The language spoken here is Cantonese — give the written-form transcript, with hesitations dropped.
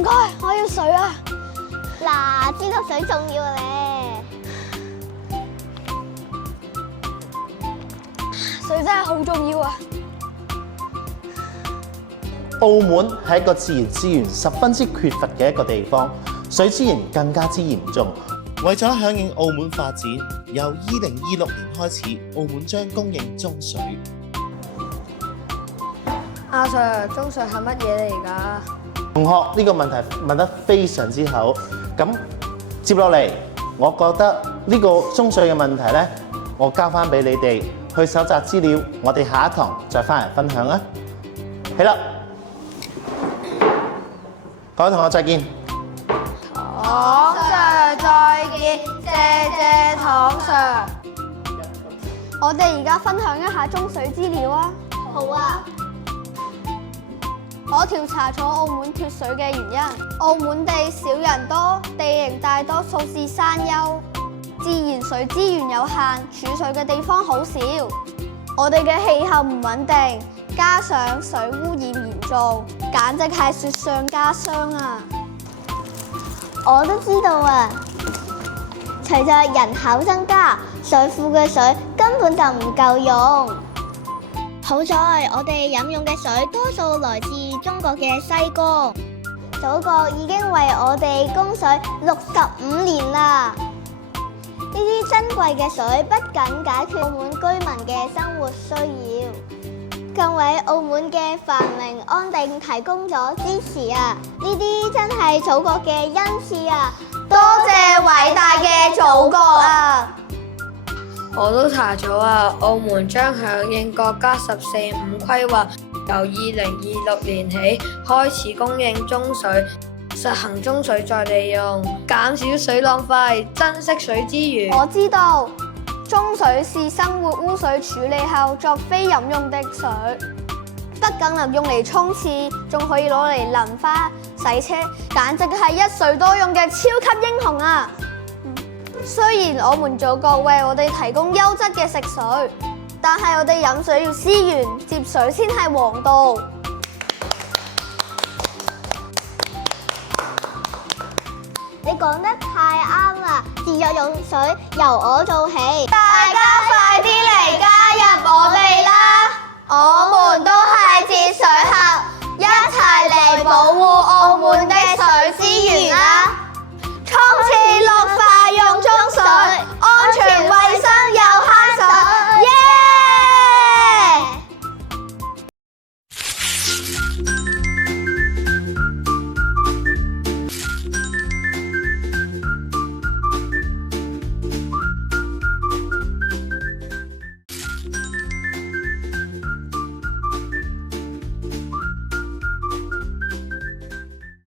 唔該，我要水啊！嗱，知道水重要咧。水真係好重要啊！澳門係一個自然資源十分之缺乏嘅一個地方，水資源更加之嚴重。為咗響應澳門發展，由2026年開始，澳門將供應中水。阿 Sir，中水係乜嘢嚟㗎？同學呢個問題問得非常之好。咁接落嚟，我覺得呢個中水嘅問題呢，我交翻俾你哋去搜集資料，我哋下一堂再翻嚟分享啦。係啦，各位同學再見。唐 Sir 再見，謝謝唐 Sir。我哋而家分享一下中水資料啊！好啊。我調查咗澳門缺水嘅原因。澳門地少人多，地形大多數是山丘，自然水資源有限，儲水嘅地方好少。我哋嘅氣候唔穩定，加上水污染嚴重，簡直係雪上加霜啊！我都知道啊。隨着人口增加，水庫嘅水根本就唔夠用。好在我哋飲用嘅水多數來自中國嘅西江，祖國已經為我哋供水65年啦。呢啲珍貴嘅水不僅解決澳門居民嘅生活需要，更為澳門嘅繁榮安定提供咗支持啊！呢啲真係祖國嘅恩賜啊！多謝偉大嘅祖國啊！我都查咗啊，澳門將響應國家14.5規劃，由2026年起開始供應中水，實行中水再利用，減少水浪費，珍惜水資源。我知道，中水是生活污水處理後作非飲用的水，不僅能用嚟沖廁，仲可以攞嚟淋花、洗車，簡直係一水多用嘅超級英雄啊！雖然我們祖國為我哋提供優質嘅食水，但係我哋飲水要思源，接水先係王道。你講得太啱啦！節約用水由我做起，大家快啲嚟加入我哋啦！我們都係